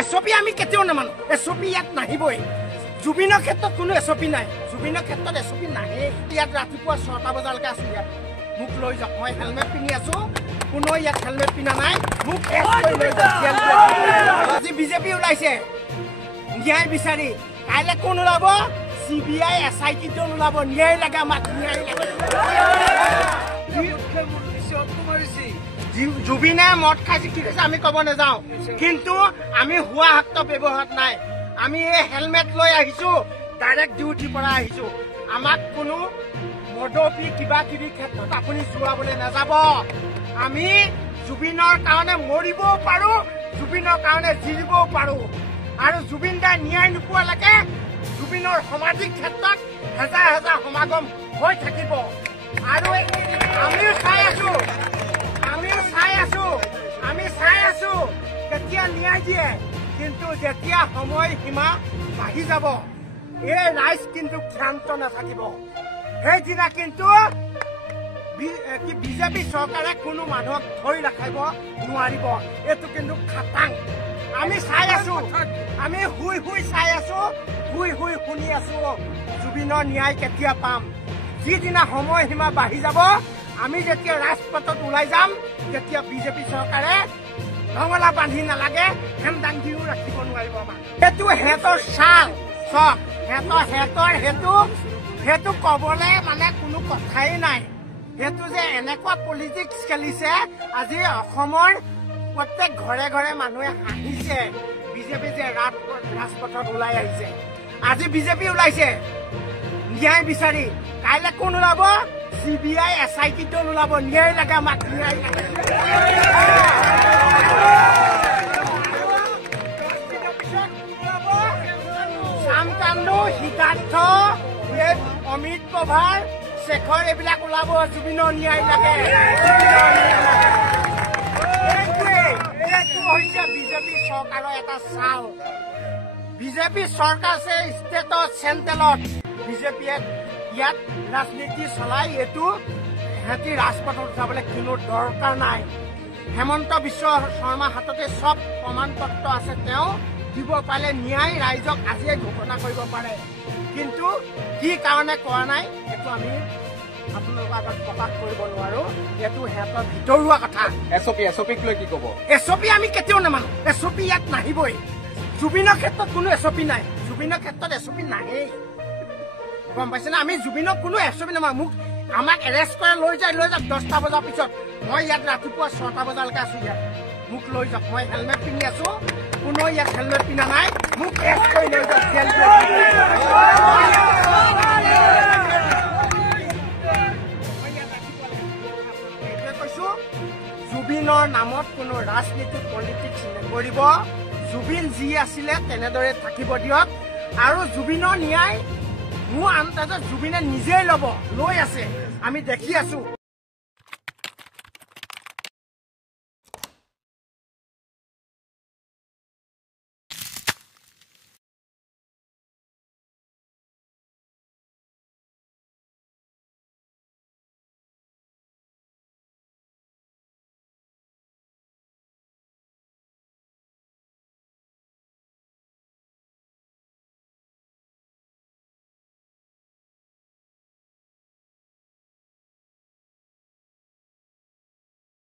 SP আমি কেতিয়াও নামানো এছপি ইয়াত নাহিবই জুবিনৰ ক্ষেত্ৰত কোনো এছপি নাই জুবিনৰ ক্ষেত্ৰত এছপি নাহে ইয়াত ৰাতিপুৱা 6টা বজালৈকে আছো ইয়াত মোক লৈ যাওক মই হেলমেট পিন্ধি আছো কোনো ইয়াত হেলমেট পিন্ধা নাই মোক আজি বিজেপি ওলাইছে ন্যায় বিচাৰি কাইলৈ কোন ওলাব CBI SIT টো ওলাব ন্যায় লাগে আমাক ন্যায় লাগে জুবিনে মদ খাইছে কি কৈছে আমি ক'ব নাযাওঁ কিন্তু আমি হুৱা হাত ব্যৱহাৰ নাই আমি এই হেলমেট লৈ আহিছো ডাইৰেক্ট ডিউটিৰ পৰা আহিছো আমাক কোনো মদপি কিবা কিবি ক্ষেত্ৰত আপুনি জোৰাবলৈ নাযাব আমি জুবিনৰ কাৰণে মৰিবও পাৰো জুবিনৰ কাৰণে জিৰিবও পাৰো আৰু জুবিন দাই ন্যায় নোপোৱালৈকে জুবিনৰ সামাজিক ক্ষেত্ৰত হাজাৰ হাজাৰ সমাগম হৈ থাকিব আৰু আমিও চাই আছো কেতিয়া ন্যায় দিয়ে কিন্তু যেতিয়া সময় সীমা বাঢ়ি যাব এই ৰাইজ কিন্তু ক্ষান্ত নাথাকিব সেইদিনা কিন্তু বিজেপি চৰকাৰে কোনো মানুহক ধৰি ৰাখিব নোৱাৰিব এইটো কিন্তু খাটাং আমি চাই আছো আমি শুই চাই আছো শুই শুনি আছো জুবিনৰ ন্যায় কেতিয়া পাম যিদিনা সময় সীমা বাঢ়ি যাব আমি যেতিয়া ৰাজপথত ওলাই যাম তেতিয়া বিজেপি চৰকাৰে ৰঙলা বান্ধি নালাগে হেম দাঙিও ৰাখিব নোৱাৰিব আমাক সেইটো সিহঁতৰ চাল চক সেইটো ক'বলৈ মানে কোনো কথাই নাই সেইটো যে এনেকুৱা পলিটিক্স খেলিছে আজি অসমৰ প্ৰত্যেক ঘৰে ঘৰে মানুহে হাঁহিছে বিজেপি যে ৰাজপথত ওলাই আহিছে আজি বিজেপি ওলাইছে ন্যায় বিচাৰি কাইলৈ কোন ওলাব CBI SIT টো ওলাব ন্যায় লাগে আমাক ন্যায় লাগে শ্যামকান্দু সিদ্ধাৰ্থ অমিত প্ৰভাৰ শেখৰ এইবিলাক ওলাব জুবিনৰ ন্যায় লাগে বিজেপি চৰকাৰৰ এটা চাল বিজেপি চৰকাৰ আছে ষ্টেটত চেণ্ট্ৰেলত বিজেপিয়ে ইয়াত ৰাজনীতি চলাই এইটো সিহঁতি ৰাজপথত উঠাবলৈ কোনো দৰকাৰ নাই হেমন্ত বিশ্ব শৰ্মা হাততে চব প্ৰমাণ পত্ৰ আছে তেওঁ দিব পাৰিলে ন্যায় ৰাইজক আজিয়ে ঘোষণা কৰিব পাৰে কিন্তু কি কাৰণে কৰা নাই সেইটো আমি আপোনালোকৰ আগত প্ৰকাশ কৰিব নোৱাৰো এইটো সিহঁতৰ ভিতৰুৱা কথা এছপিক লৈ কি ক'ব এছপি আমি কেতিয়াও নামানো এছপি ইয়াত নাহিবই জুবিনৰ ক্ষেত্ৰত কোনো এছপি নাই জুবিনৰ ক্ষেত্ৰত এছপি নাহেই গম পাইছে না আমি জুবিনক কোনো এছপি নামানো মোক আমাক এৰেষ্ট কৰে লৈ যাওক 10টা বজাৰ পিছত মই ইয়াত ৰাতিপুৱা 6টা বজালৈকে আছো ইয়াত মোক লৈ যাওক মই হেলমেট পিন্ধি আছো কোনো ইয়াত হেলমেট পিন্ধা নাই মোক এৰেষ্ট কৰি লৈ যাওক জুবিনৰ নামত কোনো ৰাজনীতি পলিটিক্স নকৰিব জুবিন যি আছিলে তেনেদৰে থাকিব দিয়ক আৰু জুবিনৰ ন্যায় মোৰ আন্দাজত জুবিনে নিজেই ল'ব লৈ আছে আমি দেখি আছো